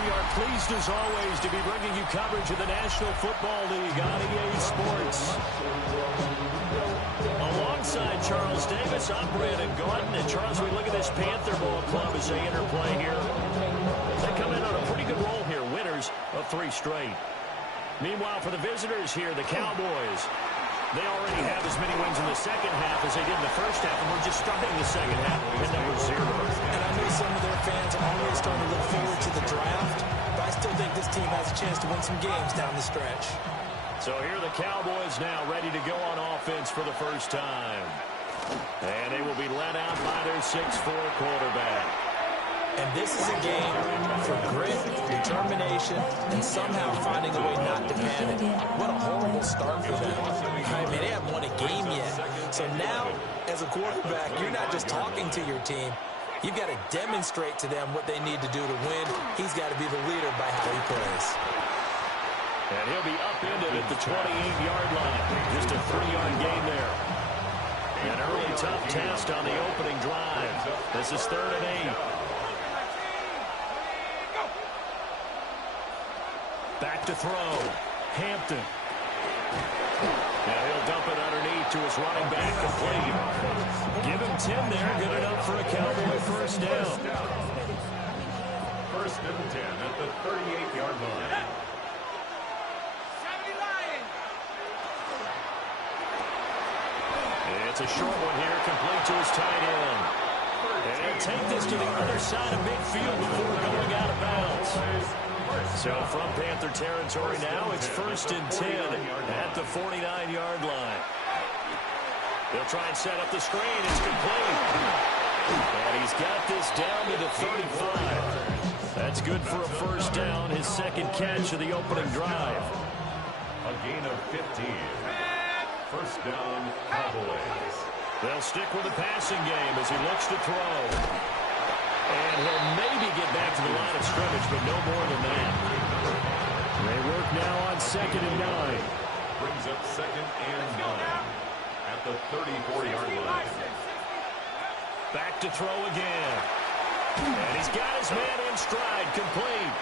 we are pleased as always to be bringing you coverage of the National Football League on EA Sports. Alongside Charles Davis, I'm Brandon Gordon. And Charles, we look at this Panther Ball Club as they interplay here. They come in on a pretty good roll here, winners of 3 straight. Meanwhile, for the visitors here, the Cowboys, they already have as many wins in the second half as they did in the first half, and we're just starting the second half at number 0. And I know some of their fans are already starting to look forward to the draft, but I still think this team has a chance to win some games down the stretch. So here are the Cowboys now ready to go on offense for the first time. And they will be led out by their 6'4" quarterback. And this is a game for grit, determination, and somehow finding a way not to panic. What a horrible start for them. I mean, they haven't won a game yet. So now, as a quarterback, you're not just talking to your team. You've got to demonstrate to them what they need to do to win. He's got to be the leader by how he plays. And he'll be upended at the 28-yard line. Just a 3-yard gain there. An early tough test on the opening drive. This is 3rd and 8. Back to throw. Hampton. Now he'll dump it underneath to his running back, complete. Give him 10 there. Good enough for a Cowboy first down. 1st and 10 at the 38-yard line. It's a short one here, complete to his tight end. And he'll take this to the other side of midfield before going out of bounds. So from Panther territory now, it's 1st and 10 at the 49-yard line. They'll try and set up the screen. It's complete. And he's got this down to the 35. That's good for a first down, his 2nd catch of the opening drive. A gain of 15. First down, Cowboys. They'll stick with the passing game as he looks to throw. And he'll maybe get back to the line of scrimmage, but no more than that. They work now on 2nd and 9. Brings up 2nd and 9 at the 34-yard line. Back to throw again. And he's got his man in stride, complete.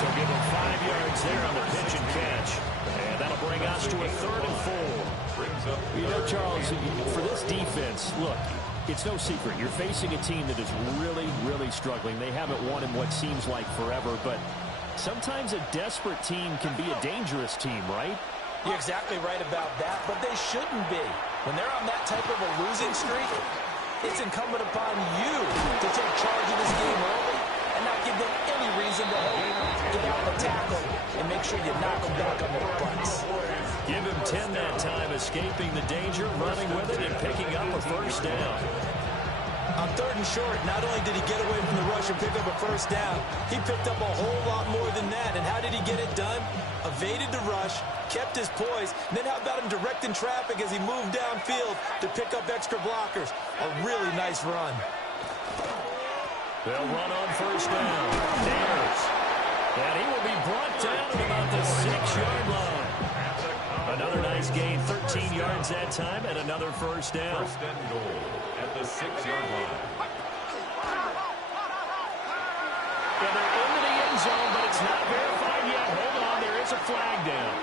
So give him 5 yards there on the pitch and catch. And that'll bring us to a 3rd and 4. You know, Charles, for this defense, look, it's no secret. You're facing a team that is really, really struggling. They haven't won in what seems like forever, but sometimes a desperate team can be a dangerous team, right? You're exactly right about that, but they shouldn't be. When they're on that type of a losing streak, it's incumbent upon you to take charge of this game early and not give them any reason to hope. Get out and tackle and make sure you knock them back on their butts. Give him 10 that time, escaping the danger, running with it, and picking up a first down. On 3rd and short, not only did he get away from the rush and pick up a first down, he picked up a whole lot more than that. And how did he get it done? Evaded the rush, kept his poise, and then how about him directing traffic as he moved downfield to pick up extra blockers? A really nice run. They'll run on first down. Dares. And he will be brought down at about the 6-yard line. Another nice gain, 13 yards that time, and another first down. 1st and goal at the 6-yard line. And they're into the end zone, but it's not verified yet. Hold on, there is a flag down.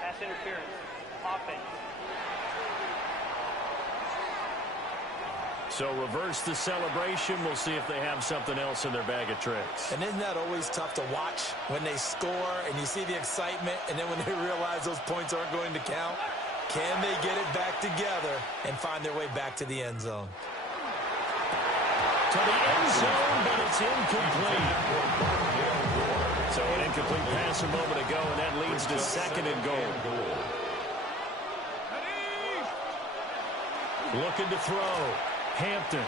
Pass interference. Offense. So reverse the celebration. We'll see if they have something else in their bag of tricks. And isn't that always tough to watch when they score and you see the excitement and then when they realize those points aren't going to count? Can they get it back together and find their way back to the end zone? To the end zone, but it's incomplete. So an incomplete pass a moment ago, and that leads to 2nd and goal. Looking to throw. Hampton.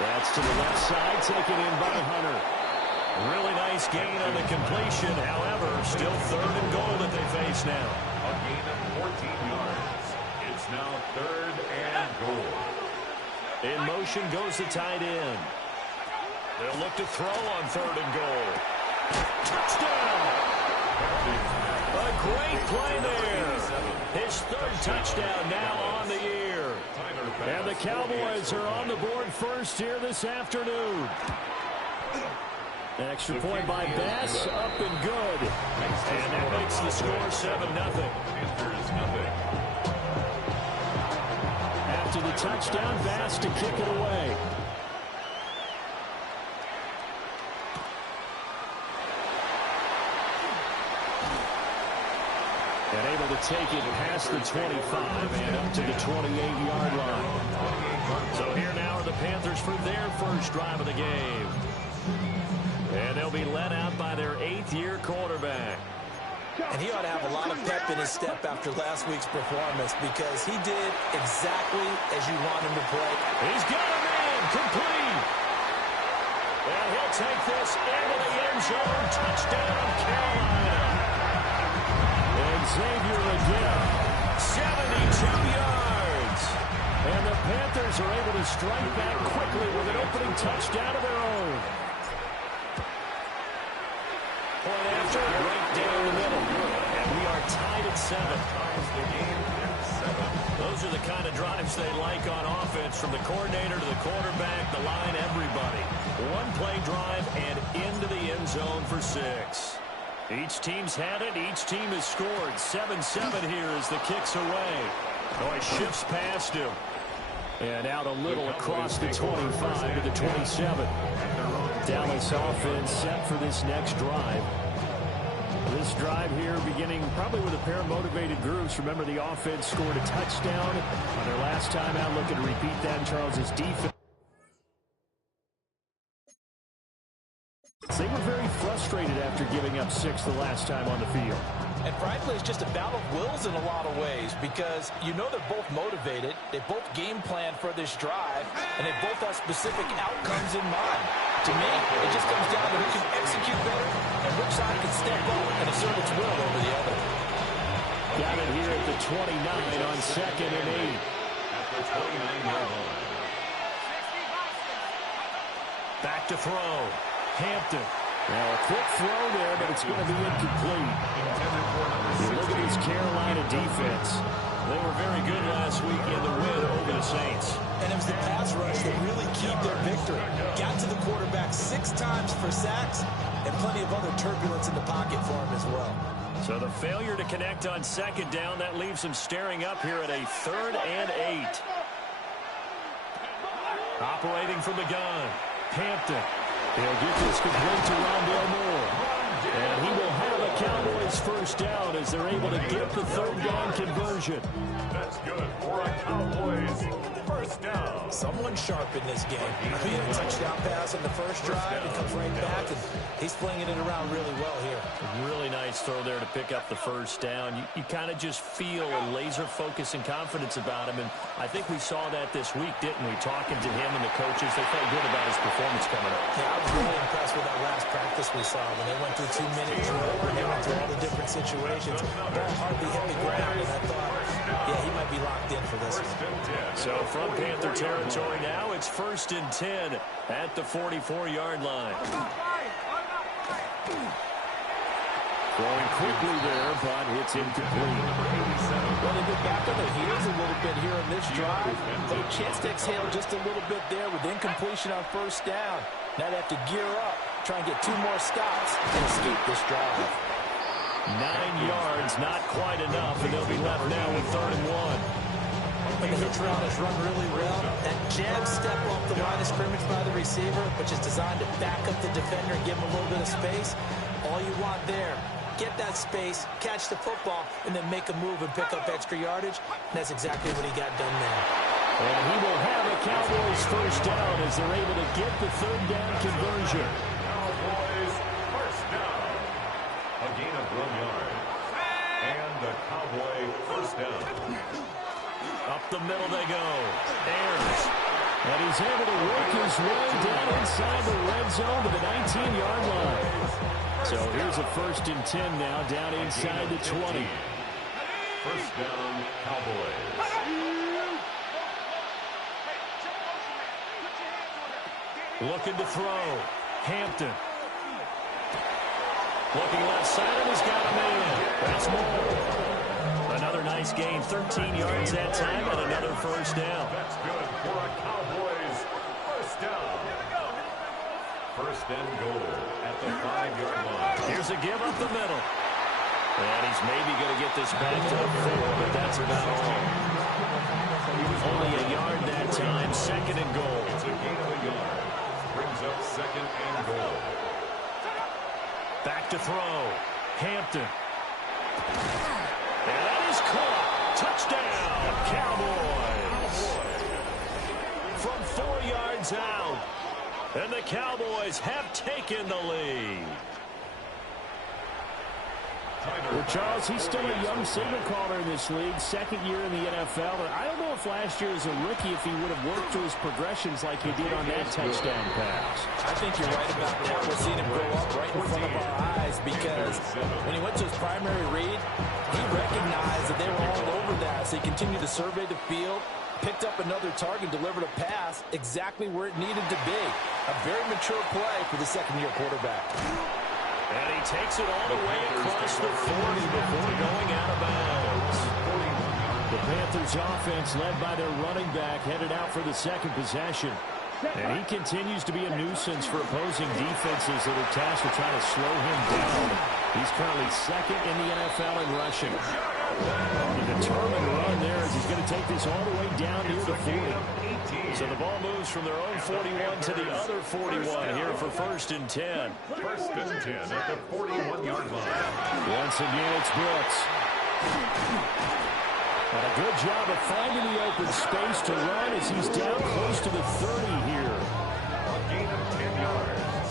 That's to the left side, taken in by Hunter. Really nice gain on the completion. However, still 3rd and goal that they face now. A gain of 14 yards. It's now 3rd and goal. In motion goes the tight end. They'll look to throw on 3rd and goal. Touchdown! A great Great play there. His third touchdown now on the year. And the Cowboys are on the board first here this afternoon. An extra point by Bass, up and good. And that makes the score 7-0. After the touchdown, Bass to kick it away. And able to take it past the 25 and up to the 28-yard line. So here now are the Panthers for their first drive of the game. And they'll be led out by their 8th-year quarterback. And he ought to have a lot of pep in his step after last week's performance because he did exactly as you want him to play. He's got a man complete. And he'll take this into the end zone. Touchdown, Carolina. And Xavier again, 72 yards. And the Panthers are able to strike back quickly with an opening touchdown of their own. Point after, right down the middle. And we are tied at 7. Those are the kind of drives they like on offense, from the coordinator to the quarterback, the line, everybody. One-play drive and into the end zone for 6. Each team's had it. Each team has scored. 7-7 here as the kick's away. Oh, he shifts past him. And out a little across the 25 to the 27. Dallas offense set for this next drive. This drive here beginning probably with a pair of motivated groups. Remember, the offense scored a touchdown on their last time out. Looking to repeat that in Charles's defense. They were very frustrated after giving up 6 the last time on the field. And frankly, it's just a battle of wills in a lot of ways because you know they're both motivated, they both game plan for this drive, and they both have specific outcomes in mind. To me, it just comes down to who can execute better and which side can step up and assert its will over the other. Got it here at the 29 on 2nd and 8. At the 29-yard line. Back to throw. Hampton. Now a quick throw there, but it's going to be incomplete. You look at this Carolina defense. They were very good last week in the win over the Saints. And it was the pass rush that really keyed their victory. Got to the quarterback 6 times for sacks and plenty of other turbulence in the pocket for him as well. So the failure to connect on 2nd down, that leaves him staring up here at a 3rd and 8. Operating from the gun, Hampton. He'll get this complete to Rondale Moore. And he will have a Cowboys first down as they're able to get the 3rd down conversion. That's good for a Cowboys first down. Someone sharp in this game. I mean, a touchdown pass on the first drive. He comes right back, and he's flinging it around really well here. Really nice throw there to pick up the first down. You kind of just feel a laser focus and confidence about him, and I think we saw that this week, didn't we? Talking to him and the coaches, they felt good about his performance coming up. Yeah, I was really impressed with that last practice we saw when they went through 2-minute drill and they went through all the different situations. Ball hardly hit the ground, and I thought, yeah, he might be locked in for this one. So from Panther territory now, it's 1st and 10 at the 44-yard line. Throwing quickly there, but it's incomplete. Well, they get back on their heels a little bit here in this drive. But a chance to exhale just a little bit there with incompletion on 1st down. Now they have to gear up, try and get 2 more stops and escape this drive. 9 yards, not quite enough, and they'll be left now with 3rd and 1. And the hitch route is run really well. That jab step off the line of scrimmage by the receiver, which is designed to back up the defender and give him a little bit of space. All you want there, get that space, catch the football, and then make a move and pick up extra yardage. And that's exactly what he got done there. And he will have a Cowboys first down as they're able to get the 3rd down conversion. Cowboys first down. A gain of 1 yard. And the Cowboy first down. Up the middle they go. Ayers. And he's able to work his way down inside the red zone to the 19-yard line. So here's a 1st and 10 now, down inside the 20. First down, Cowboys. Looking to throw. Hampton. Looking left side, and he's got a man. That's more. Another nice gain, 13 yards that time, and another first down. That's good for a Cowboys first down. First and goal at the 5-yard line. Here's a give up the middle. And he's maybe going to get this back to the 4, but that's about all. Only a yard that time, second and goal. It's a gain of a yard. Brings up second and goal. Back to throw. Hampton. And that is caught. Touchdown, Cowboys. From 4 yards out. And the Cowboys have taken the lead. Well, Charles, he's still a young signal caller in this league, second year in the NFL. But I don't know if last year as a rookie if he would have worked through his progressions like he did on that touchdown pass. I think you're right about that. We're seeing him grow up right in front of our eyes because when he went to his primary read, he recognized that they were all over that. So he continued to survey the field, picked up another target, delivered a pass exactly where it needed to be. A very mature play for the second-year quarterback. And he takes it all the way across the 40 before going out of bounds. The Panthers offense led by their running back headed out for the second possession. And he continues to be a nuisance for opposing defenses that are tasked with trying to slow him down. He's currently second in the NFL in rushing. A determined run there as he's going to take this all the way down near the 40. So the ball moves from their own 41 to the other 41 here for first and 10. First and 10 at the 41-yard line. Once again, it's Brooks. And a good job of finding the open space to run as he's down close to the 30 here. A gain of 10 yards.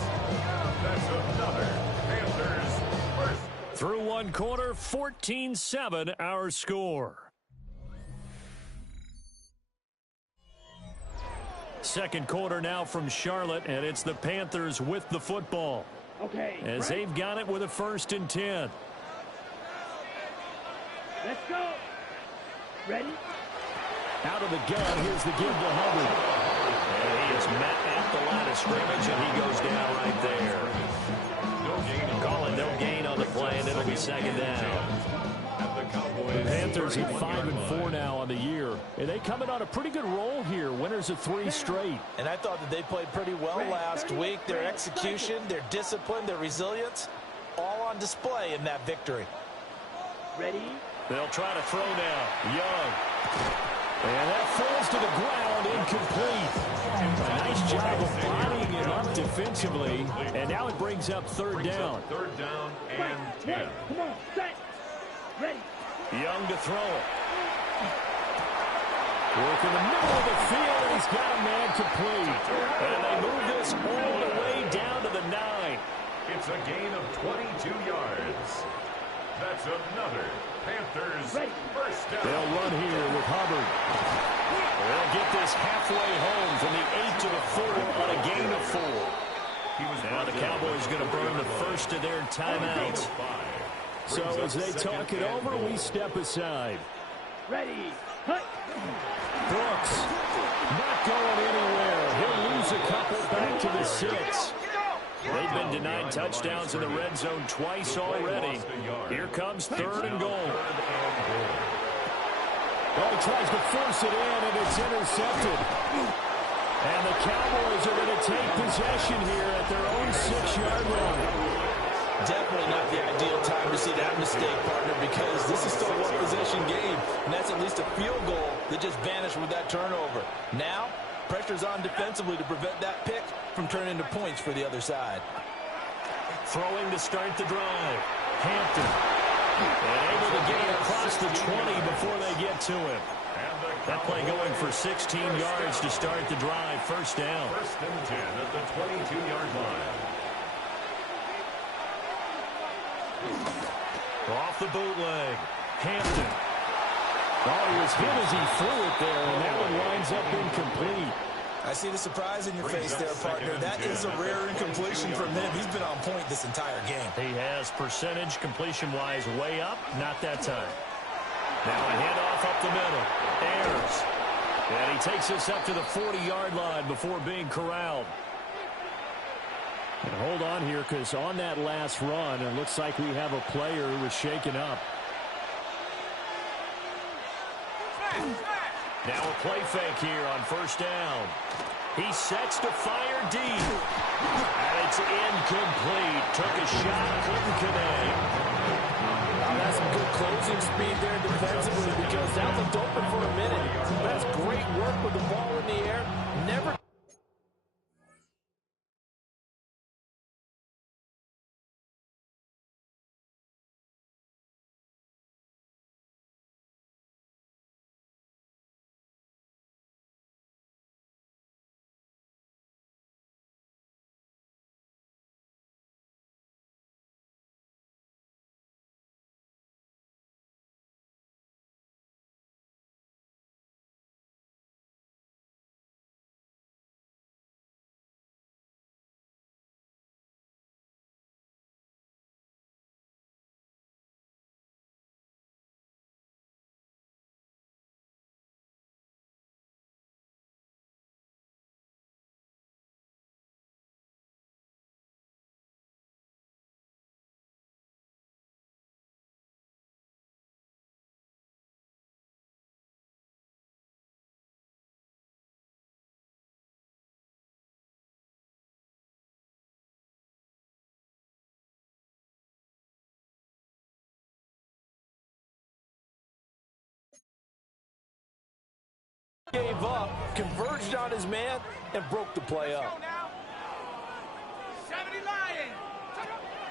That's another Panthers first. Through one quarter, 14-7 our score. Second quarter now from Charlotte, and it's the Panthers with the football. Okay. As they've got it with a first and 10. Let's go. Ready? Out of the gun, here's the give to Hubbard. And he is met at the line of scrimmage, and he goes down right there. Call it no gain on the play, and it'll be second down. The Panthers at 5-4 now on the year. And they come in on a pretty good roll here. Winners of 3 straight. And I thought that they played pretty well last week. Their execution, their discipline, their resilience, all on display in that victory. Ready? They'll try to throw now. Young. And that falls to the ground, incomplete. A nice job of bodying him up defensively. And now it brings up third down. Third down and 10. Come on, set. Ready. Young to throw it. Work in the middle of the field, and he's got a man complete. And they move this all the way down to the 9. It's a gain of 22 yards. That's another Panthers first down. They'll run here with Hubbard. They'll get this halfway home from the 8 to the 4 on a gain of 4. Now the Cowboys going to burn the first of their timeouts. So as they talk it over, we step aside. Ready. Hut. Brooks not going anywhere. He'll lose a couple back to the 6. They've been denied touchdowns in the red zone twice already. Here comes third and goal. Well, he tries to force it in, and it's intercepted. And the Cowboys are going to take possession here at their own 6-yard line. Definitely not the ideal time to see that mistake, partner, because this is still a one-possession game, and that's at least a field goal that just vanished with that turnover. Now, pressure's on defensively to prevent that pick from turning into points for the other side. Throwing to start the drive. Hampton. And able to get it across the 20 before they get to him. That play going for 16 yards to start the drive. First down. First and 10 at the 22-yard line. Off the bootleg. Hampton. Oh, he was hit as he threw it there, and that one winds up incomplete. I see the surprise in your face there, partner. That is a rare incompletion from him. He's been on point this entire game. He has percentage completion-wise way up. Not that time. Now a handoff up the middle. Ayers. And he takes us up to the 40-yard line before being corralled. And hold on here, because on that last run, it looks like we have a player who was shaken up. Now a play fake here on first down. He sets to fire deep. And it's incomplete. Took a shot, couldn't connect. Now that's some good closing speed there defensively, because that looked open for a minute. That's great work with the ball in the air. Never. Gave up, converged on his man, and broke the play up.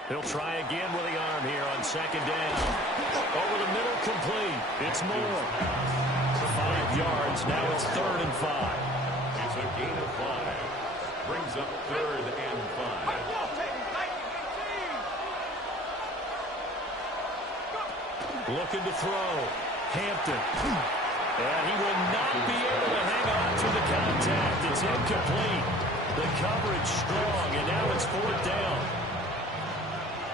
He'll try again with the arm here on second down. Over the middle, complete. It's Moore. 5 yards. Now it's 3rd and 5. It's a gain of 5. Brings up 3rd and 5. Looking to throw. Hampton. And he will not be able to hang on to the contact. It's incomplete. The coverage strong, and now it's 4th down.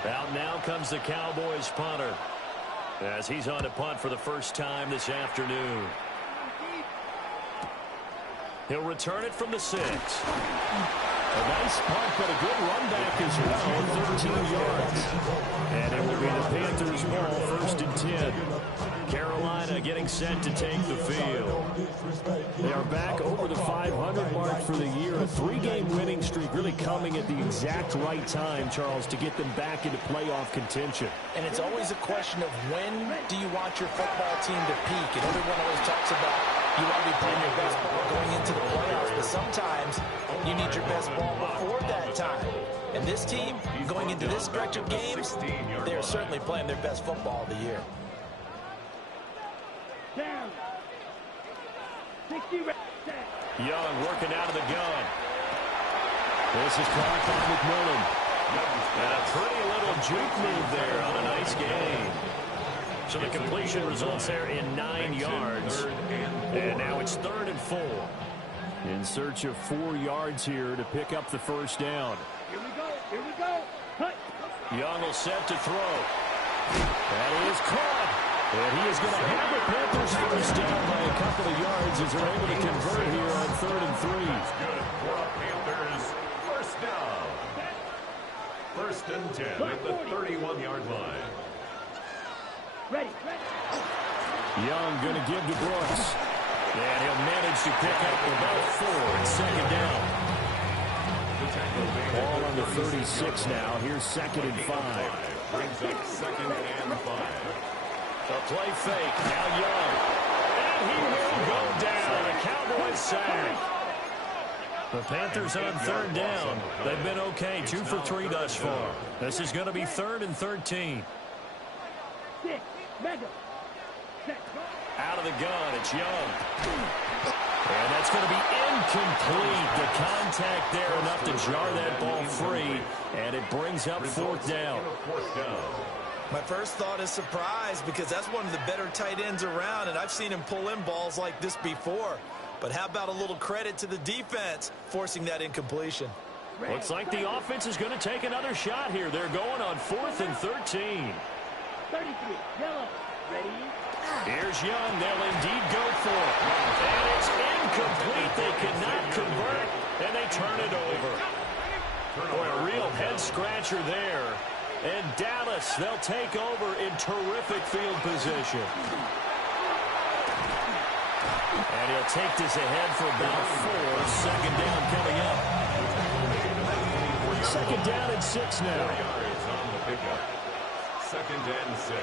Out now comes the Cowboys punter, as he's on to punt for the first time this afternoon. He'll return it from the 6. A nice punt, but a good run back as well, 13 yards. And it will be the Panthers' ball, 1st and 10. Carolina getting set to take the field. They are back over the 500 mark for the year. A 3-game winning streak really coming at the exact right time, Charles, to get them back into playoff contention. And it's always a question of when do you want your football team to peak? And everyone always talks about you want to be playing your best ball going into the playoffs, but sometimes you need your best ball before that time. And this team, going into this stretch of games, they're certainly playing their best football of the year. Down. 60 reps. Young working out of the gun. This is caught by McMillan. And a pretty little juke move there on a nice gain. So the completion results there in 9 yards. And now it's 3rd and 4. In search of 4 yards here to pick up the first down. Here we go. Here we go. Hut. Young will set to throw. That is caught. And he is going to have the Panthers first down by a couple of yards as they're able to convert here on 3rd and 3. Good for the Panthers. First down. 1st and 10 at the 31-yard line. Ready. Young going to give to Brooks. And he'll manage to pick up about 4 and 2nd down. Ball on the 36 now. Here's 2nd and 5. Brings up 2nd and 5. A play fake. Now Young. And he will go down. A Cowboys sack. The Panthers on 3rd down. They've been okay. 2 for 3 thus far. This is going to be 3rd and 13. 6. Mega. Set. Out of the gun. It's Young. And that's going to be incomplete. The contact there enough to jar that ball free. And it brings up 4th down. My first thought is surprise, because that's one of the better tight ends around, and I've seen him pull in balls like this before. But how about a little credit to the defense forcing that incompletion? Looks like the offense is going to take another shot here. They're going on 4th and 13. 33. Yellow. Ready. Here's Young. They'll indeed go for it. And it's incomplete. They cannot convert, and they turn it over. Boy, a real head-scratcher there. And Dallas, they'll take over in terrific field position. And he'll take this ahead for about 4. Second down coming up. Second down and 6 now. On the pickup. Second and 6.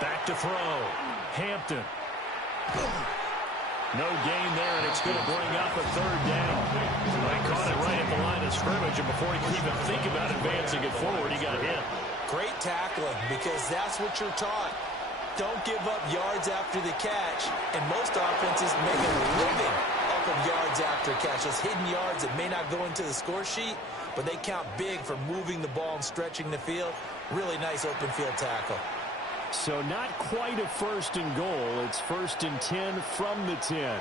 Back to throw. Hampton. No gain there, and it's going to bring up a third down. He caught it right at the line of scrimmage, and before he could even think about advancing it forward, he got hit. Great tackling, because that's what you're taught. Don't give up yards after the catch, and most offenses make a living off of yards after catch. Those hidden yards that may not go into the score sheet, but they count big for moving the ball and stretching the field. Really nice open field tackle. So not quite a first and goal. It's first and 10 from the 10.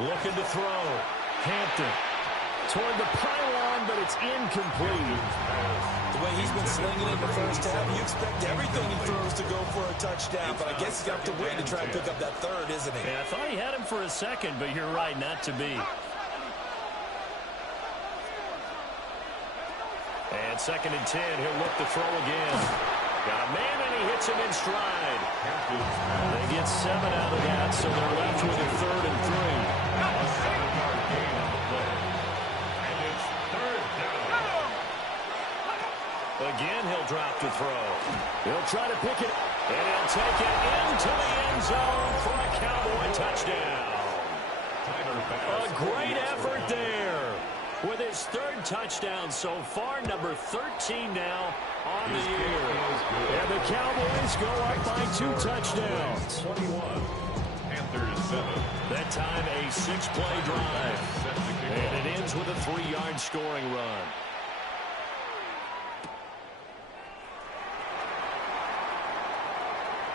Looking to throw. Hampton toward the pylon, but it's incomplete. The way he's been slinging in the first half, you expect everything he throws to go for a touchdown, but I guess he's got to wait to try and pick up that third, isn't he? Yeah, I thought he had him for a second, but you're right, not to be. And second and 10, he'll look to throw again. Got a man, and he hits him in stride. They get 7 out of that, so they're left with a third and 3. A 7-yard gain on the play. And it's third down. Again, he'll drop to throw. He'll try to pick it, and he'll take it into the end zone for a Cowboy touchdown. A great effort there. With his third touchdown so far, number 13 now on the year. And the Cowboys go up by 2 touchdowns. 21. Panthers 7. That time a 6-play drive. And it ends with a 3-yard scoring run.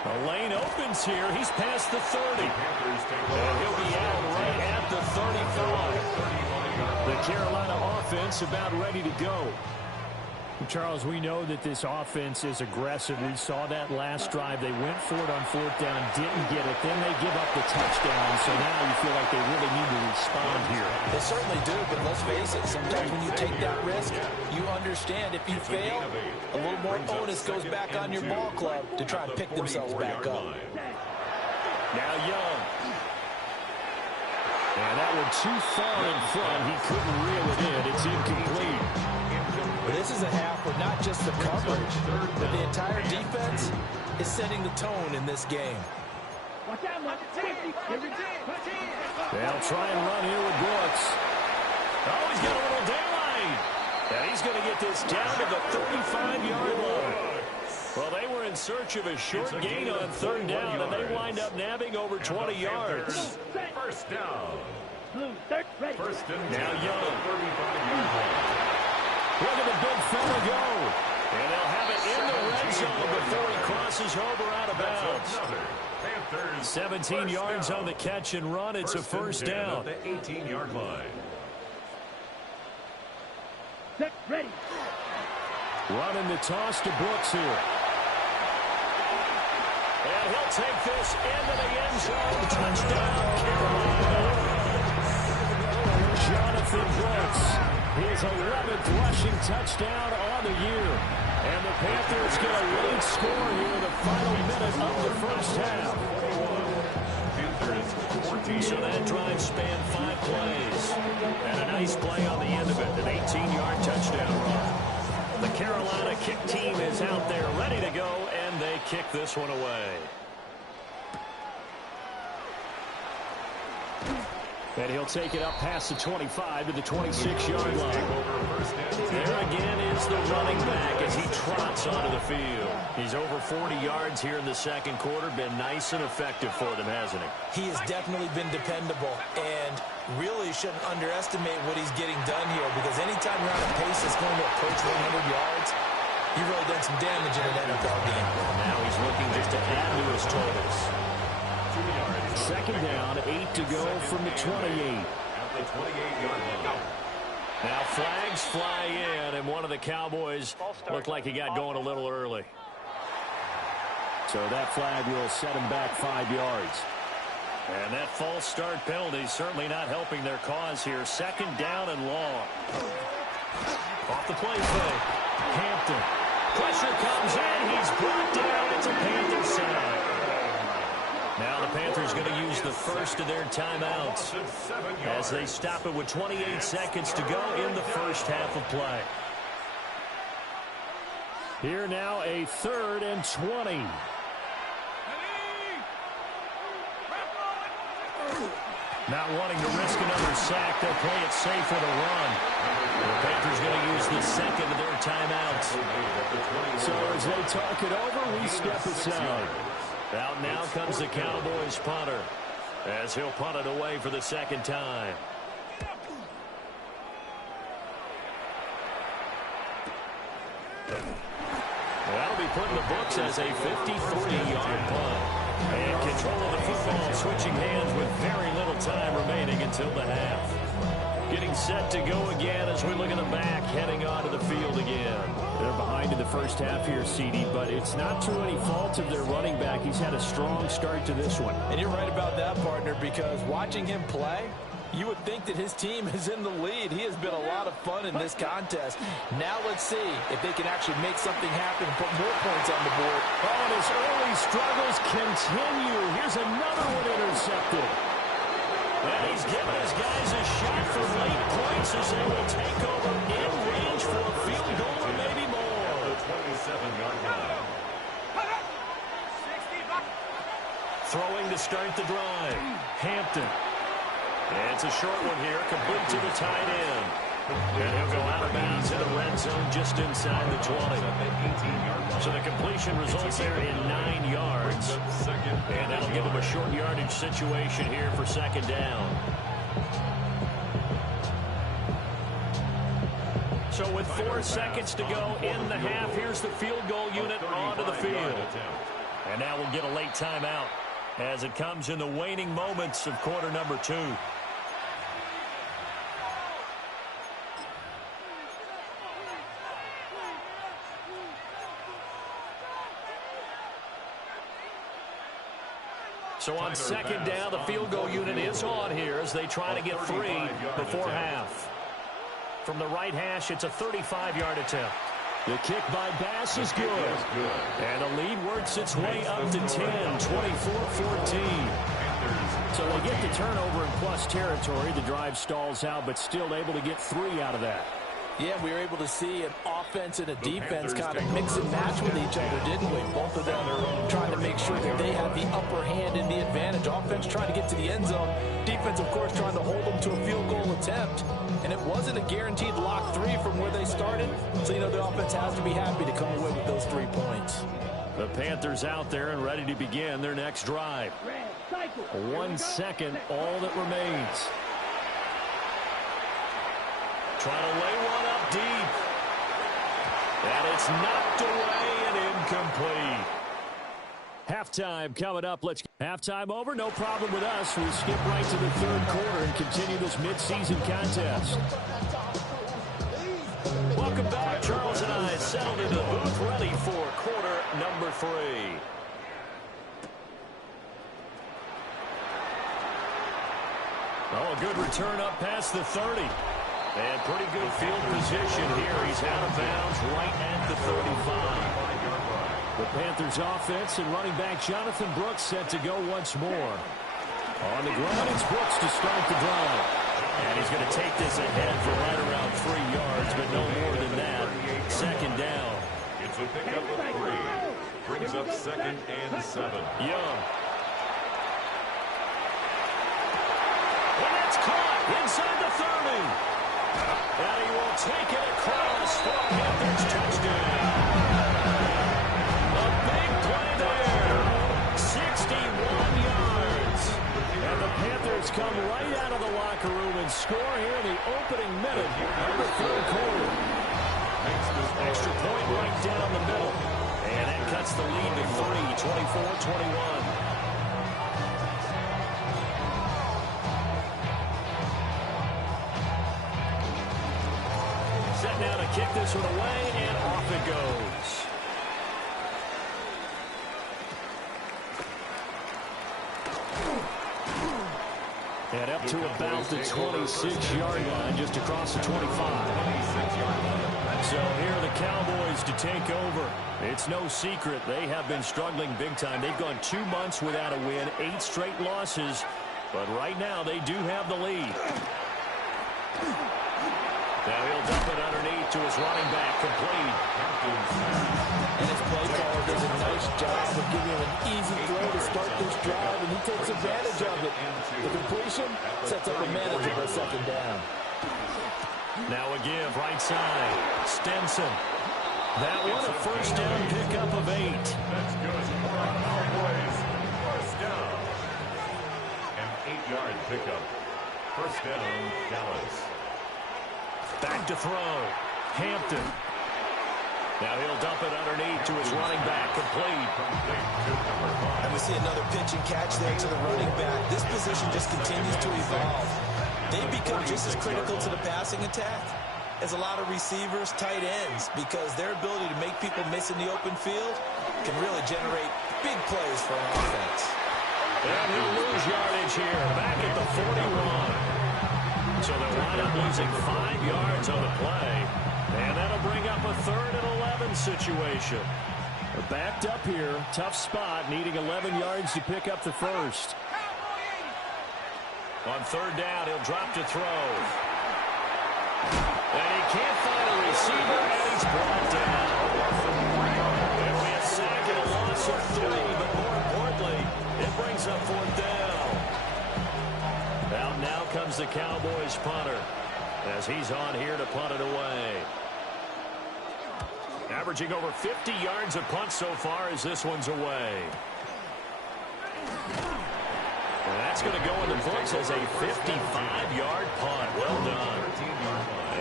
The lane opens here. He's past the 30. And he'll be out right at the 35. The Carolina offense about ready to go. Charles, we know that this offense is aggressive. We saw that last drive. They went for it on 4th down, didn't get it. Then they give up the touchdown. So now you feel like they really need to respond here. They certainly do, but let's face it, sometimes when you take that risk, you understand if you fail, a little more onus goes back on your ball club to try to pick themselves back up. Now Young. And that one too far in front. He couldn't reel it in. It's incomplete. This is a half where not just the coverage, but the entire defense is setting the tone in this game. Watch out, watch it. They'll try and run here with Brooks. Oh, he's got a little daylight. And he's going to get this down to the 35-yard line. Well, they were in search of a short gain on 3rd down, and they wind up nabbing over 20 yards. First down. Blue, third, ready. First and 10. Now Young. 35-yard line. Look at the big fella go. And they'll have it in the red zone before he crosses over out of bounds. 17 yards on the catch and run. It's a first down. At the 18-yard line. Set, ready. Running the toss to Brooks here. And he'll take this into the end zone. Touchdown, Carolina. Jonathan Brooks, his 11th rushing touchdown on the year. And the Panthers get a late score here in the final minute of the first half. So that drive spanned 5 plays. And a nice play on the end of it, an 18-yard touchdown run. The Carolina kick team is out there ready to go, and they kick this one away. And he'll take it up past the 25 to the 26-yard line. There again is the running back as he trots onto the field. He's over 40 yards here in the second quarter. Been nice and effective for them, hasn't he? He has definitely been dependable, and really shouldn't underestimate what he's getting done here, because anytime you're on a pace that's going to approach 100 yards, you've really done some damage in an NFL game. Now he's looking just to add to his totals. Second down, 8 to go from the 28. At the 28-yard line. Now flags fly in, and one of the Cowboys looked like he got going a little early. So that flag will set him back 5 yards. And that false start penalty certainly not helping their cause here. Second down and long. Off the play fake. Hampton. Pressure comes in. He's brought down. It's a Panther side. Now the Panthers going to use the first of their timeouts as they stop it with 28 seconds to go in the first half of play. Here now a 3rd and 20. Not wanting to risk another sack, they'll play it safe with a run. The Panthers going to use the second of their timeouts. So as they talk it over, we step aside. Out now comes the Cowboys punter as he'll punt it away for the second time. That'll be put in the books as a 53-yard punt. And control of the football switching hands with very little time remaining until the half. Getting set to go again as we look at the back heading onto the field again. They're behind in the first half here, CD, but it's not through any fault of their running back. He's had a strong start to this one. And you're right about that, partner, because watching him play, you would think that his team is in the lead. He has been a lot of fun in this contest. Now let's see if they can actually make something happen and put more points on the board. Oh, and his early struggles continue. Here's another one intercepted. And he's giving his guys a shot for late points as they will take over in range for a field goal or maybe more. The 27-yard line. Throwing to start the drive. Hampton. And it's a short one here, complete to the tight end. And he'll go out of bounds in the red zone just inside the 20. So the completion results there in 9 yards. And that'll give him a short yardage situation here for second down. So with 4 seconds to go in the half, here's the field goal unit onto the field. And now we'll get a late timeout as it comes in the waning moments of quarter number 2. So on second down, the field goal unit is on here as they try to get 3 before half. From the right hash, it's a 35-yard attempt. The kick by Bass is good. And the lead works its way up to 10, 24-14. So they get the turnover in plus territory. The drive stalls out, but still able to get 3 out of that. Yeah, we were able to see an offense and a defense kind of mix and match with each other, didn't we? Both of them are trying to make sure that they have the upper hand and the advantage. Offense trying to get to the end zone. Defense, of course, trying to hold them to a field goal attempt. And it wasn't a guaranteed lock 3 from where they started. So, you know, the offense has to be happy to come away with those 3 points. The Panthers out there and ready to begin their next drive. 1 second, all that remains. Trying to lay one up deep. And it's knocked away and incomplete. Halftime coming up. Let's halftime over. No problem with us. We'll skip right to the third quarter and continue this midseason contest. Welcome back. Charles and I settled into the booth ready for quarter number 3. Oh, a good return up past the 30. And pretty good field position here. He's out of bounds right at the 35. The Panthers offense and running back Jonathan Brooks set to go once more. On the ground, it's Brooks to start the drive. And he's going to take this ahead for right around 3 yards, but no more than that. Second down. It's a pickup of 3. Brings up 2nd and 7. Young. And it's caught inside the 30. And he will take it across for a Panthers touchdown. A big play there. 61 yards. And the Panthers come right out of the locker room and score here in the opening minute of the third quarter. Extra point right down the middle. And that cuts the lead to 3, 24-21. Now to kick this one away, and off it goes. And up to about the 26-yard line, just across the 25. So here are the Cowboys to take over. It's no secret they have been struggling big time. They've gone 2 months without a win, 8 straight losses. But right now they do have the lead. Now he'll dump it underneath to his running back, complete. And his play caller does a nice job of giving him an easy throw to start this drive, and he takes advantage of it. The completion sets up a manageable second down. Now a give, right side. Stenson. That one a first down pickup of 8. That's good for our Cowboys. First down. An 8-yard pickup. First down, Dallas. Back to throw. Hampton. Now he'll dump it underneath to his running back, complete. And we see another pitch and catch there to the running back. This position just continues to evolve. They've become just as critical to the passing attack as a lot of receivers, tight ends, because their ability to make people miss in the open field can really generate big plays for an offense. And he'll lose yardage here, back at the 41. So they'll wind up losing 5 yards on the play. And that'll bring up a 3rd and 11 situation. They're backed up here. Tough spot, needing 11 yards to pick up the first. On 3rd down, he'll drop to throw. And he can't find a receiver, and he's brought down. It'll be a sack and a loss of 3, but more importantly, it brings up 4th down. Now comes the Cowboys punter, as he's on here to punt it away. Averaging over 50 yards a punt so far as this one's away. And that's going to go in the books as a 55-yard punt. Well done.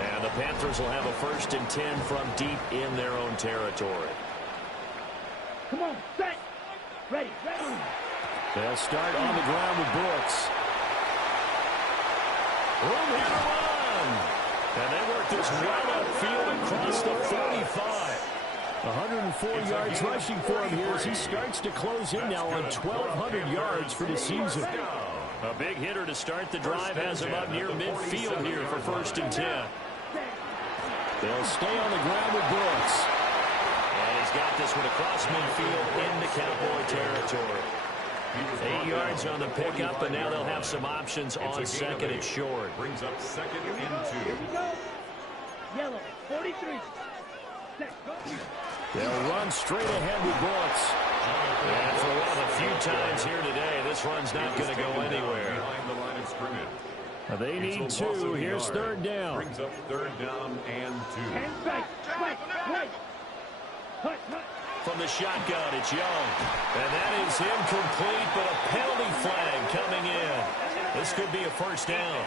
And the Panthers will have a 1st and 10 from deep in their own territory. Come on, set. Ready, ready. They'll start on the ground with Brooks. Room here to run. And they work this well upfield across the 45. 104 yards rushing for him here as he starts to close in now on 1,200 yards for the season. A big hitter to start the drive has him up near midfield here for 1st and 10. They'll stay on the ground with Brooks. And he's got this one across midfield into Cowboy territory. 8 yards on the pickup, and now they'll have some options on 2nd and short. Brings up 2nd and 2. Here we go. Yellow, 43. Set, go. They'll run straight ahead with Brooks. And for one of the few times here today, this run's not going to go anywhere. Behind the line of scrimmage. They need 2. Here's 3rd down. Brings up 3rd down and 2. Hands back, right, right. Hut, hut. From the shotgun, it's Young. And that is incomplete, but a penalty flag coming in. This could be a 1st down.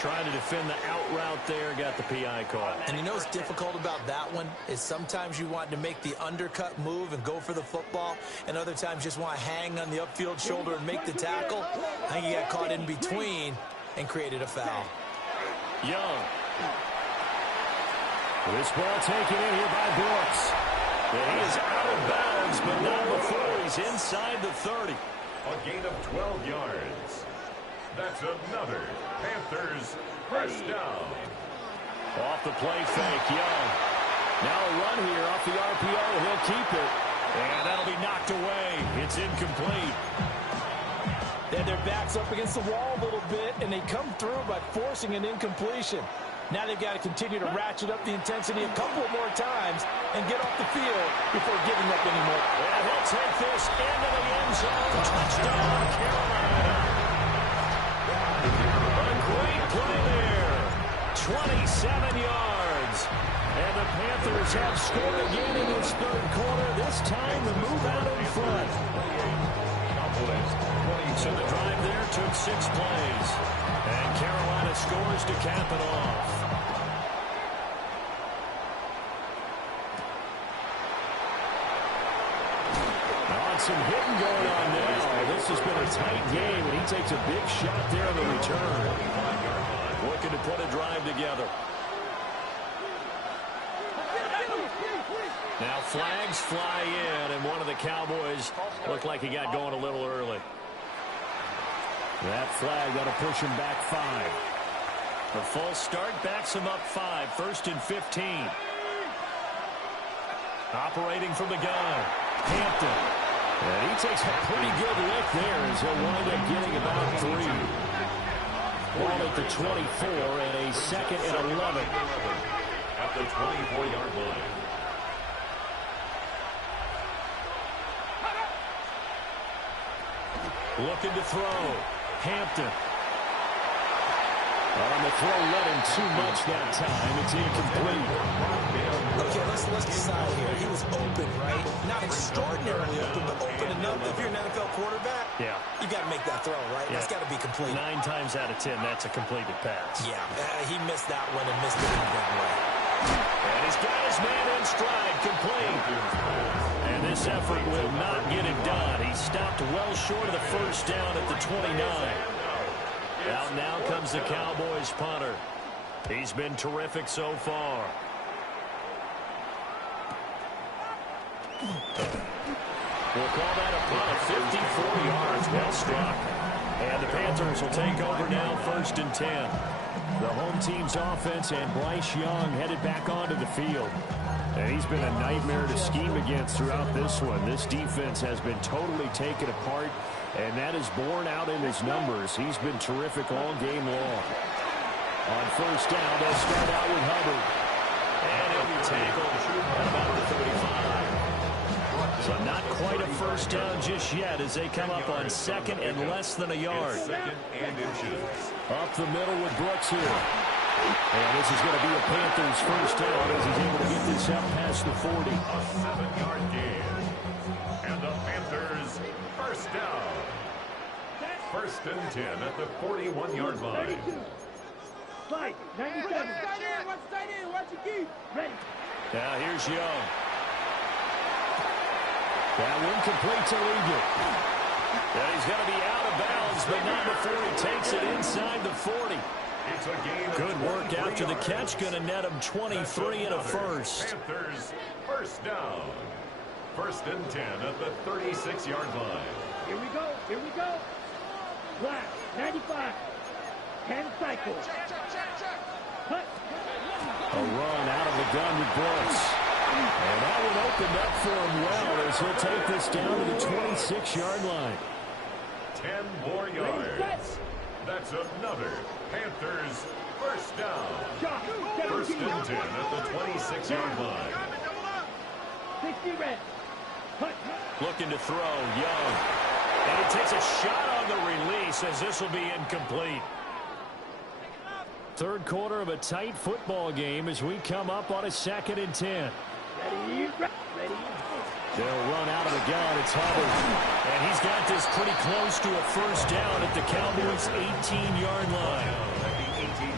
Trying to defend the out route there, got the PI call. And you know what's difficult about that one is sometimes you want to make the undercut move and go for the football, and other times just want to hang on the upfield shoulder and make the tackle. I think he got caught in between and created a foul. Young. This ball taken in here by Brooks. And he is out of bounds, but not before he's inside the 30. A gain of 12 yards. That's another Panthers 1st down. Off the play fake, Young. Now a run here off the RPO. He'll keep it. And that'll be knocked away. It's incomplete. They had their backs up against the wall a little bit, and they come through by forcing an incompletion. Now they've got to continue to ratchet up the intensity a couple more times and get off the field before giving up anymore. And he'll take this into the end zone. Touchdown, Carolina. A great play there. 27 yards. And the Panthers have scored again in this 3rd quarter. This time to move out in front. So the drive there took 6 plays. And Carolina scores to cap it off. Some hitting going on now. This has been a tight game, and he takes a big shot there on the return. Looking to put a drive together. Now flags fly in, and one of the Cowboys looked like he got going a little early. That flag that'll push him back 5. The false start backs him up 5. 1st and 15. Operating from the gun, Hampton. And he takes a pretty good lick there as he'll wind up getting about 3. Ball at the 24 and a 2nd and 11. At the 24-yard line. Looking to throw, Hampton. On the throw, let him too much that time. It's incomplete. Okay, let's decide here. He was open, right? Not extraordinarily open, but open enough. If you're an NFL quarterback, you got to make that throw, right? Yeah. That's got to be complete. 9 times out of 10, that's a completed pass. Yeah, he missed that one and missed it in a big way. And he's got his man in stride, complete. And this effort will not get it done. He stopped well short of the first down at the 29. Out now comes the Cowboys punter. He's been terrific so far. We'll call that a punt of 54 yards. Well struck. And the Panthers will take over now, 1st and 10. The home team's offense and Bryce Young headed back onto the field. And he's been a nightmare to scheme against throughout this one. This defense has been totally taken apart, and that is borne out in his numbers. He's been terrific all game long. On 1st down, they'll start out with Hubbard. And he'll be tackled at about the 35. So not quite a first down just yet as they come up on 2nd and less than a yard. 2nd and inches. Up the middle with Brooks here. And this is going to be a Panthers first down as he's able to get this out past the 40. A 7-yard gain. And the Panthers first down. 1st and 10 at the 41-yard line. 5, 97. Watch tight end, watch your key. Ready. Now here's Young. That one complete to Legion. And he's going to be out of bounds, but not before he takes it inside the 40. It's a gain. Good work after the catch. Going to net him 23 and a first. Panthers first down. 1st and 10 at the 36-yard line. Here we go. Here we go. Black, 95. 10 cycles. Cut. A run out of the gun with Brooks. And that one opened up for him well as he'll take this down to the 26-yard line. 10 more yards. That's another Panthers first down. 1st and 10 at the 26-yard line. 60 red. Cut. Looking to throw, Young. And he takes a shot on the release as this will be incomplete. 3rd quarter of a tight football game as we come up on a 2nd and 10. Ready. They'll run out of the gun. It's Hubbard. And he's got this pretty close to a first down at the Cowboys' 18-yard line.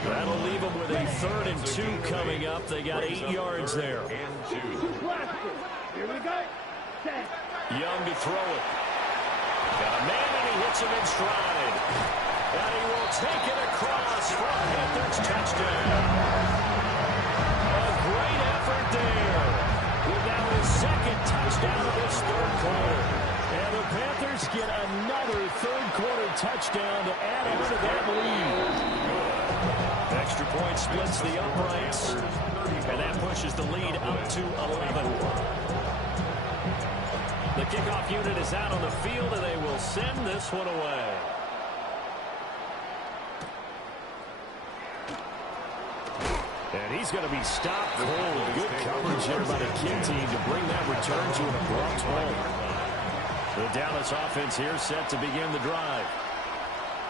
That'll leave them with a 3rd and 2 coming up. They got 8 yards there. Here we go. Set. Young to throw it. Got a man and he hits him in stride. And he will take it across for a Panthers touchdown. A great effort there. With now his 2nd touchdown of this 3rd quarter. And the Panthers get another 3rd quarter touchdown to add on to that lead. Extra point splits the uprights. And that pushes the lead up to 11. The kickoff unit is out on the field, and they will send this one away. And he's going to be stopped cold. Good coverage there by the King team to bring that return to an abrupt halt. The Dallas offense here set to begin the drive.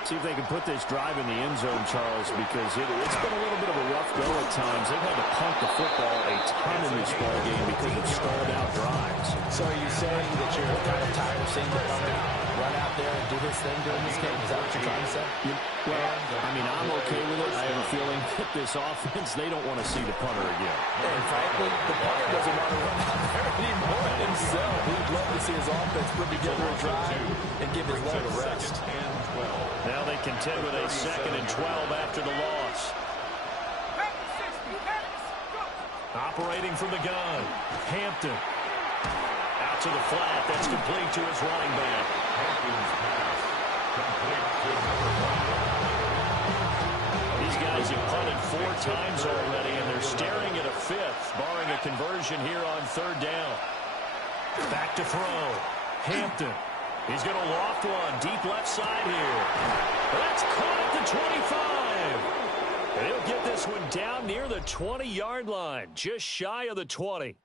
See if they can put this drive in the end zone, Charles, because it's been a little bit of a rough go at times. They've had to punt the football a ton in this ball game because of stalled out drives. So are you saying that you're kind of tired of seeing the punter run out there and do his thing during this game? Is that what you're trying to say? Well, I mean, I'm okay with it. I have a feeling that this offense, they don't want to see the punter again. And frankly, the punter doesn't want to run out there anymore himself. He'd love to see his offense put together a drive and give his leg a rest. Now they contend with a 2nd and 12 after the loss. Operating from the gun, Hampton. Out to the flat, that's complete to his running back. Hampton's pass These guys have punted 4 times already, and they're staring at a 5th, barring a conversion here on 3rd down. Back to throw. Hampton. He's going to loft one. Deep left side here. That's caught at the 25. And he'll get this one down near the 20-yard line, just shy of the 20.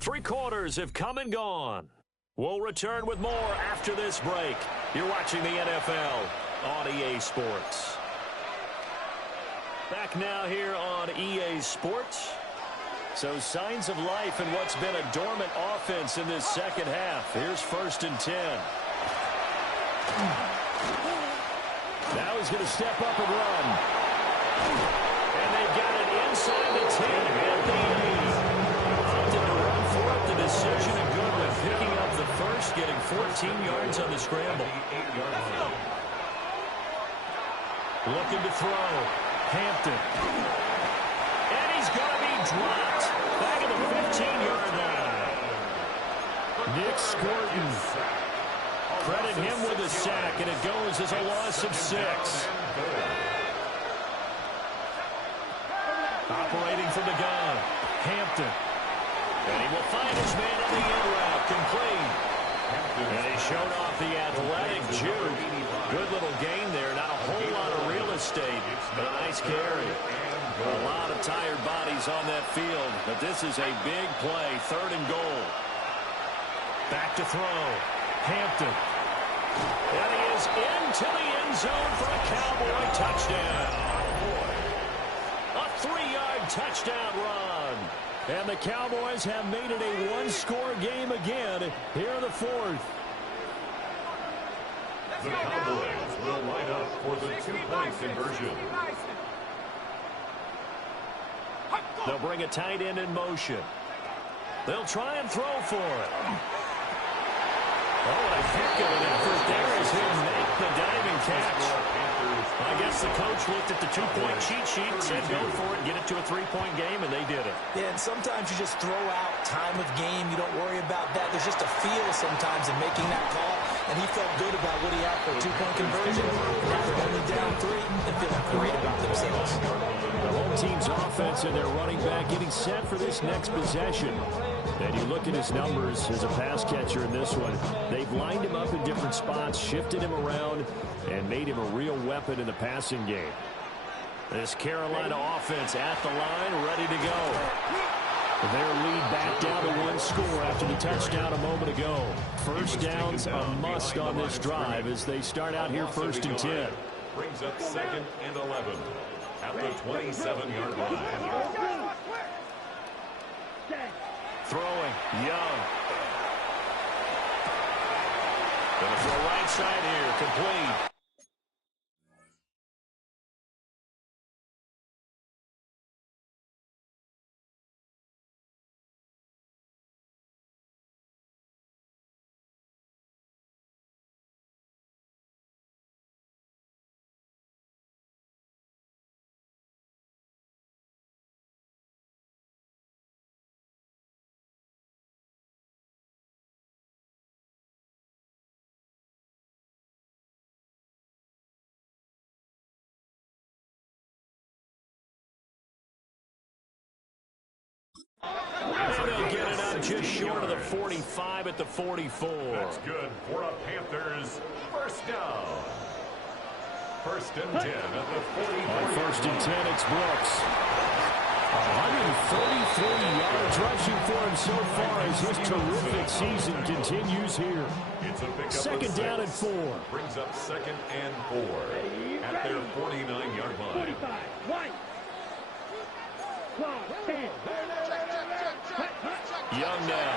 3 quarters have come and gone. We'll return with more after this break. You're watching the NFL on EA Sports. Back now here on EA Sports. So signs of life in what's been a dormant offense in this second half. Here's 1st and 10. Now he's going to step up and run. And they got it inside the 10 at the 8. Opted to run for it. The decision a good one. Picking up the first, getting 14 yards on the scramble. Looking to throw. Hampton. And he's going to be dropped. Back at the 15-yard line. Nick Scorton. Credit him with a sack, and it goes as a loss of 6. Operating from the gun. Hampton. And he will find his man on the end route. Complete. And he showed off the athletic juke. Good little gain there. Not a whole lot of real estate. But a nice carry. A lot of tired bodies on that field. But this is a big play. 3rd and goal. Back to throw. Hampton. And he is into the end zone for a Cowboy touchdown. A 3-yard touchdown run. And the Cowboys have made it a 1-score game again here in the 4th. The Cowboys will line up for the 2-point conversion. They'll bring a tight end in motion. They'll try and throw for it. Oh, and a heck of an effort there as he make the diving catch. I guess the coach looked at the 2-point cheat sheet and said go for it, get it to a 3-point game, and they did it. Yeah, and sometimes you just throw out time of game. You don't worry about that. There's just a feel sometimes in making that call, and he felt good about what he had for a 2-point conversion. Now they're only down 3 and feeling great about themselves. The home team's offense and their running back getting set for this next possession. And you look at his numbers as a pass catcher in this one. They've lined him up in different spots, shifted him around, and made him a real weapon in the passing game. This Carolina offense at the line, ready to go. Their lead back down to 1 score after the touchdown a moment ago. First down's a must on this drive as they start out here 1st and 10. Brings up 2nd and 11 at the 27-yard line. Throwing, Young. Going to throw right side here, complete. And they'll get it up just short of the 45 at the 44. That's good for a Panthers first down. 1st and 10 at the 44. On 1st and 10, it's Brooks. 133 yards rushing for him so far as his terrific season continues here. It's a pickup 2nd down and 4. Brings up 2nd and 4 at their 49-yard line. 45. Young now.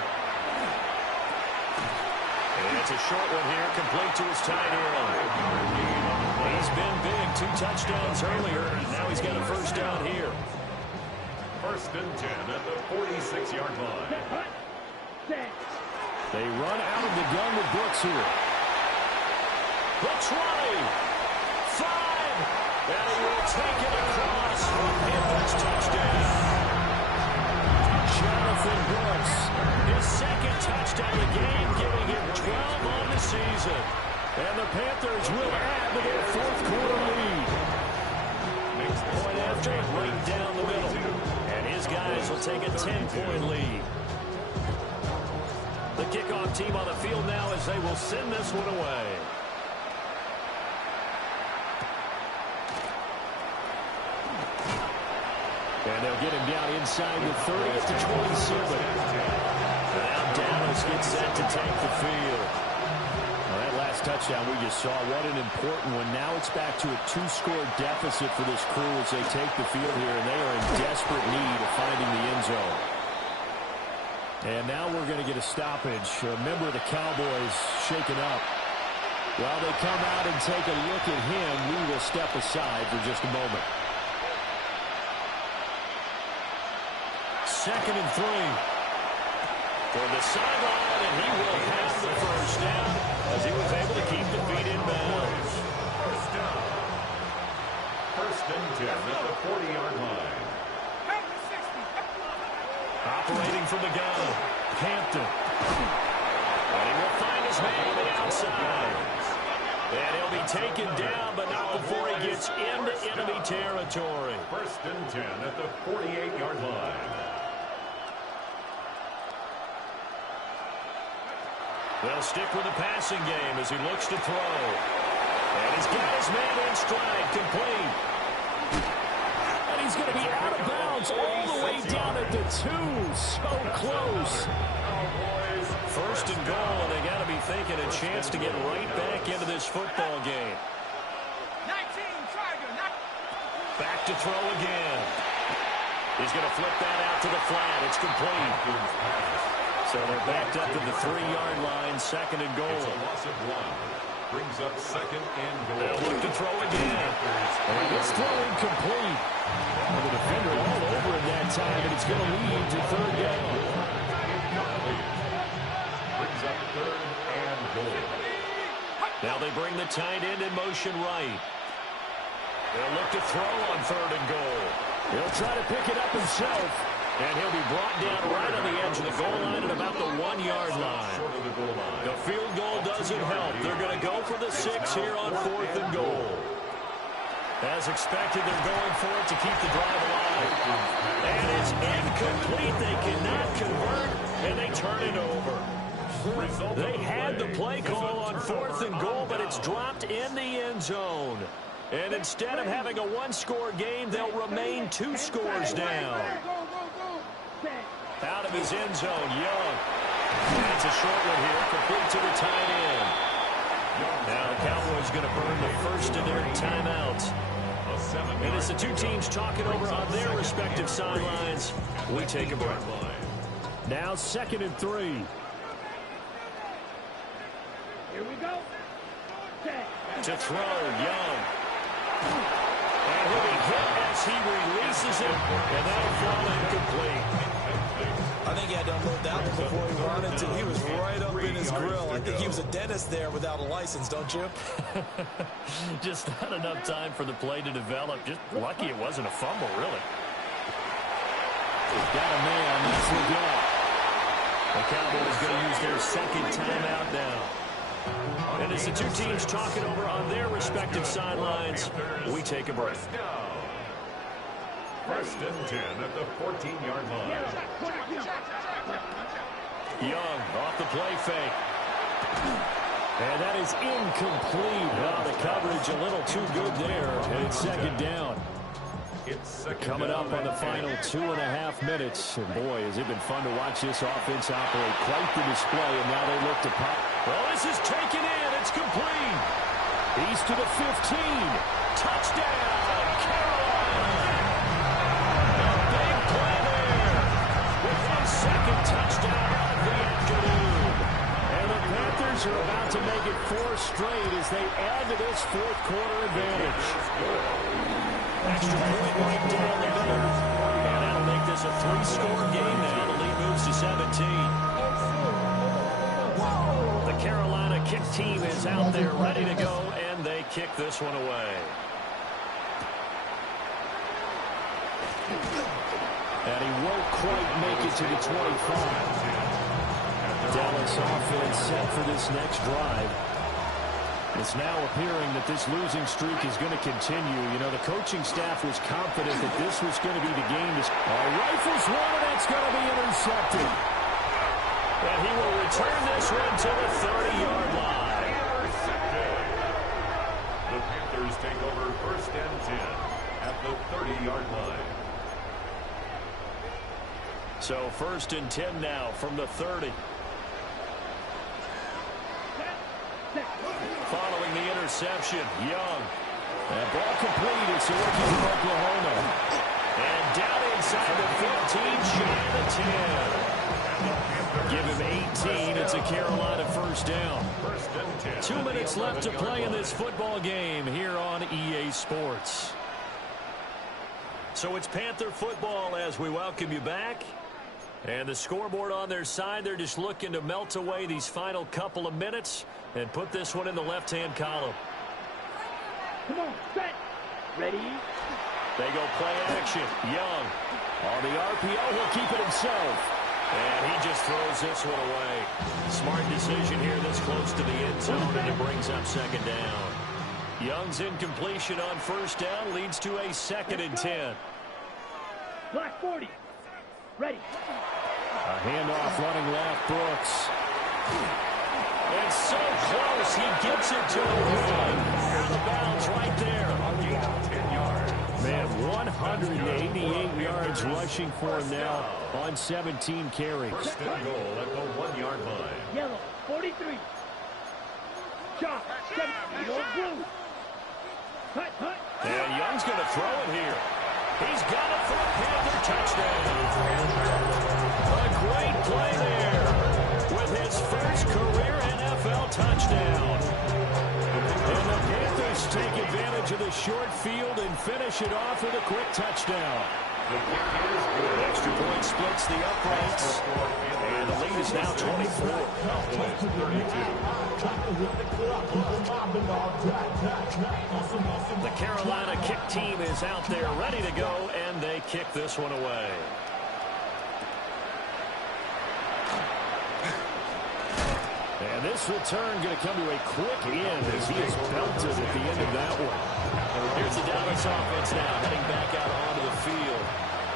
And it's a short one here, complete to his tight end. He's been big, 2 touchdowns earlier, and now he's got a first down here. 1st and 10 at the 46-yard line. They run out of the gun with Brooks here. The 20. 5. And he will take it across for a Panthers touchdown. Jonathan Brooks, his 2nd touchdown of the game, giving him 12 on the season. And the Panthers will add to their fourth quarter lead. Point after it right down the middle. And his guys will take a 10-point lead. The kickoff team on the field now as they will send this one away. And they'll get him down inside the 30 at the 27. Now Dallas gets set to take the field. Well, that last touchdown we just saw, what an important one. Now it's back to a 2-score deficit for this crew as they take the field here, and they are in desperate need of finding the end zone. And now we're going to get a stoppage. A member of the Cowboys shaken up. While they come out and take a look at him, we will step aside for just a moment. 2nd and 3. For the sideline, and he will have the first down as he was able to keep the feet in bounds. First down. 1st and 10 at the 40-yard line. Operating from the gun, Hampton. And he will find his man on the outside. And he'll be taken down, but not before he gets into enemy territory. 1st and 10 at the 48-yard line. They'll stick with the passing game as he looks to throw. And he's got his man in stride, complete. And he's going to be out of bounds all the way down at the 2. So close. 1st and goal, and they got to be thinking a chance to get right back into this football game. Back to throw again. He's going to flip that out to the flat. It's complete. So they're backed up to the 3-yard line, 2nd and goal. It's a loss of 1. Brings up 2nd and goal. They'll look to throw again. And this throw incomplete. And the defender all over him that time, and it's going to lead to 3rd down. Brings up 3rd and goal. Now they bring the tight end in motion right. They'll look to throw on 3rd and goal. He'll try to pick it up himself. And he'll be brought down right on the edge of the goal line at about the 1-yard line. The field goal doesn't help. They're going to go for the 6 here on 4th and goal. As expected, they're going for it to keep the drive alive. And it's incomplete. They cannot convert, and they turn it over. They had the play call on 4th and goal, but it's dropped in the end zone. And instead of having a 1-score game, they'll remain 2 scores down. Out of his end zone, Young. That's a short one here, complete to the tight end. Now the Cowboys going to burn the first of their timeouts. And as the two teams talking over on their respective sidelines, we take a break. Now 2nd and 3. Here we go. To throw, Young. And he'll be hit as he releases it, and that'll fall incomplete. I think he had to unload that one before he wanted to. He was right up in his grill. I think he was a dentist there without a license, don't you? Just not enough time for the play to develop. Just lucky it wasn't a fumble, really. Got a man. That's the goal. The Cowboys going to use their 2nd timeout now. And as the two teams talking over on their respective sidelines, we take a break. 1st and 10 at the 14-yard line. Young off the play fake. And that is incomplete. Wow, the coverage a little too good there. And it's 2nd down. Coming up on the final 2.5 minutes. And boy, has it been fun to watch this offense operate. Quite the display, and now they look to pop. Well, this is taken in. It's complete. He's to the 15. Touchdown, Carolina. A big play there with his 2nd touchdown of the afternoon. And the Panthers are about to make it 4 straight as they add to this 4th quarter advantage. Extra point right down the middle. And that'll make this a 3-score game now. The lead moves to 17. The Carolina kick team is out there ready to go, and they kick this one away. And he won't quite make it to the 25. Dallas offense set for this next drive. It's now appearing that this losing streak is going to continue. You know, the coaching staff was confident that this was going to be the game. Rifles one, and that's going to be intercepted. And he will return this one to the 30-yard line. The Panthers take over 1st and 10 at the 30-yard line. So 1st and 10 now from the 30. Following the interception, Young. That ball complete. It's the rookie from Oklahoma. And down inside the 15, shy of the 10. Give him 18. It's a Carolina first down. 2 minutes left to play in this football game here on EA Sports. So it's Panther football as we welcome you back. And the scoreboard on their side, they're just looking to melt away these final couple of minutes and put this one in the left-hand column. Come on, set. Ready? They go play action. Young on the RPO. He'll keep it himself. And he just throws this one away. Smart decision here this close to the end zone, and it brings up 2nd down. Young's incompletion on 1st down leads to a 2nd and 10. Black 40. Ready. A handoff running left, Brooks. And so close, he gets it to the one. Out of bounds right there. Man, 188 yards rushing for him now on 17 carries. 1st and goal at the 1-yard line. Yellow 43. Chop 7. Blue. Hut, hut. And Young's going to throw it here. He's got it for a Panther touchdown. A great play there with his first career NFL touchdown. And the Panthers take advantage of the short field and finish it off with a quick touchdown. The extra point splits the uprights, and the lead is now 24. The Carolina kick team is out there ready to go, and they kick this one away. And this return going to come to a quick end as he is belted at the end of that one. Here's the Dallas offense now heading back out onto the field.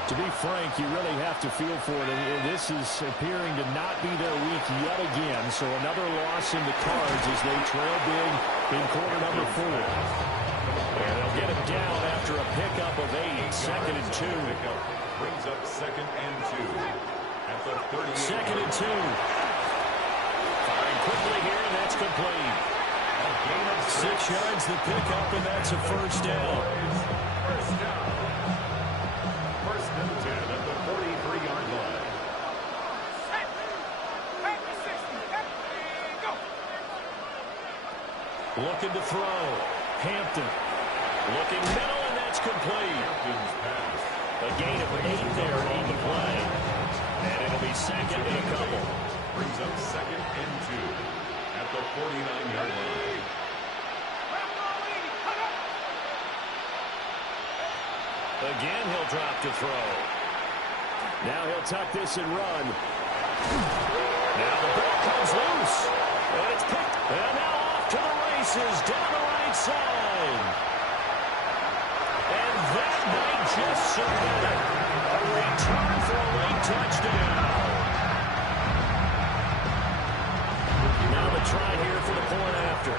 To be frank, you really have to feel for it. And this is appearing to not be their week yet again. So another loss in the cards as they trail big in quarter number 4. And they'll get him down after a pickup of 8. 2nd and 2. Brings up 2nd and 2 at the 30. 2nd and 2. Firing quickly here, and that's complete. 6 yards the pickup, and that's a first down. First down. 1st and 10 at the 43-yard line. Looking to throw. Hampton. Looking middle, and that's complete. A gain of 8 there on the play. And it'll be 2nd and a couple. Brings up 2nd and 2 at the 49-yard line. Again, he'll drop to throw. Now he'll tuck this and run. Now the ball comes loose. And it's picked. And now off to the races down the right side. And that might just submit it. A return for a late touchdown. Now the try here for the point after.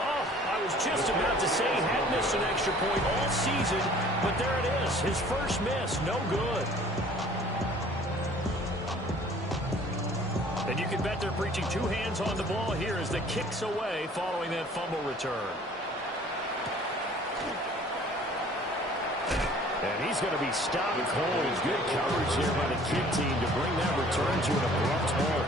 Oh, I was just about to say he had missed an extra point all season, but there it is. His first miss, no good. And you can bet they're preaching 2 hands on the ball here as the kick's away following that fumble return. And he's going to be stopped cold. Good coverage here by the kick team to bring that return to an abrupt halt.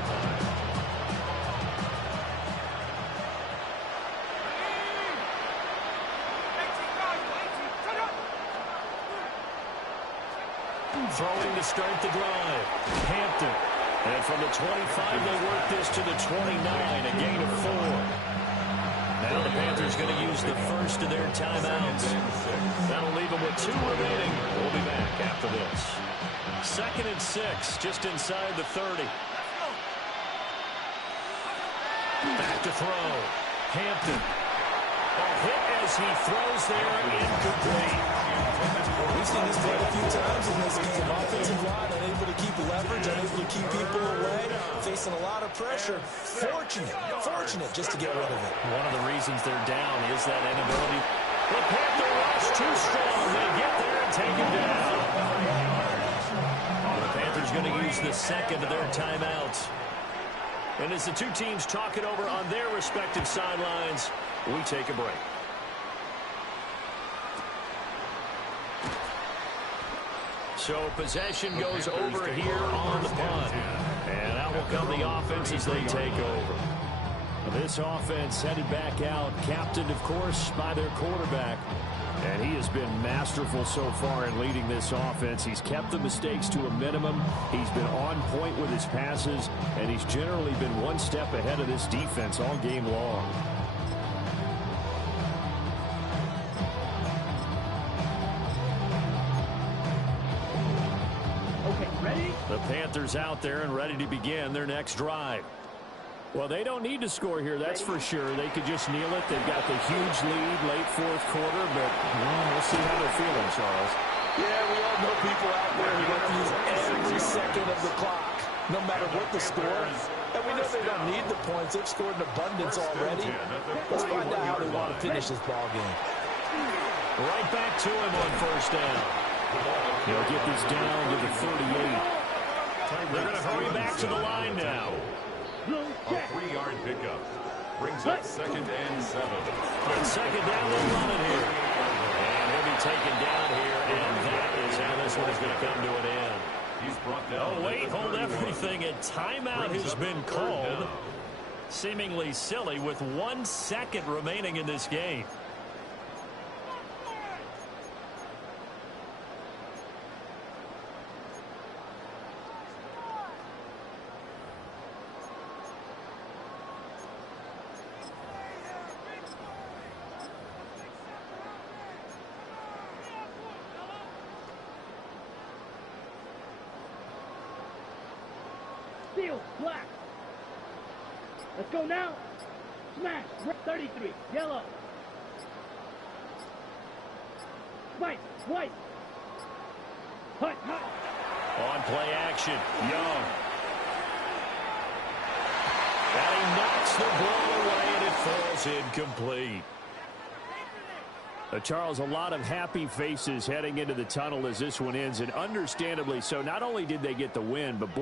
Throwing to start the drive. Hampton. And from the 25, they work this to the 29, a gain of 4. Now the Panthers going to use the first of their timeouts. That'll leave them with 2 remaining. We'll be back after this. 2nd and 6, just inside the 30. back to throw. Hampton. A hit as he throws there, incomplete. We've seen this play a few times in this game. Offensive line unable to keep leverage, unable to keep people away, facing a lot of pressure. Fortunate just to get rid of it. One of the reasons they're down is that inability. The Panther rush too strong. They get there and take him down. The Panthers going to use the second of their timeouts. And as the two teams talk it over on their respective sidelines, we take a break. So possession goes over here on the punt. And out will come the offense as they take over. This offense headed back out, captained, of course, by their quarterback. And he has been masterful so far in leading this offense. He's kept the mistakes to a minimum. He's been on point with his passes, and he's generally been one step ahead of this defense all game long. Okay, ready? The Panthers out there and ready to begin their next drive. Well, they don't need to score here, that's for sure. They could just kneel it. They've got the huge lead late fourth quarter, but we'll see how they're feeling, Charles. Yeah, we all know people out there who like to use every second of the clock, no matter what the score. And we know they don't need the points. They've scored in abundance already. Let's find out how they want to finish this ball game. Right back to him on first down. He'll get this down to the 38. They're going to hurry back to the line now. A 3-yard pickup brings up 2nd and 7. On second down, they'll run it here. And he'll be taken down here, and that is how this one is going to come to an end. He's brought down. Oh, wait, hold everything. A timeout has been called. Seemingly silly with 1 second remaining in this game. Steel, black. Let's go now. Smash, 33, yellow. White, white. Hut, hut. On play action, Young. And he knocks the ball away, and it falls incomplete. Charles, a lot of happy faces heading into the tunnel as this one ends, and understandably so. Not only did they get the win, but boy,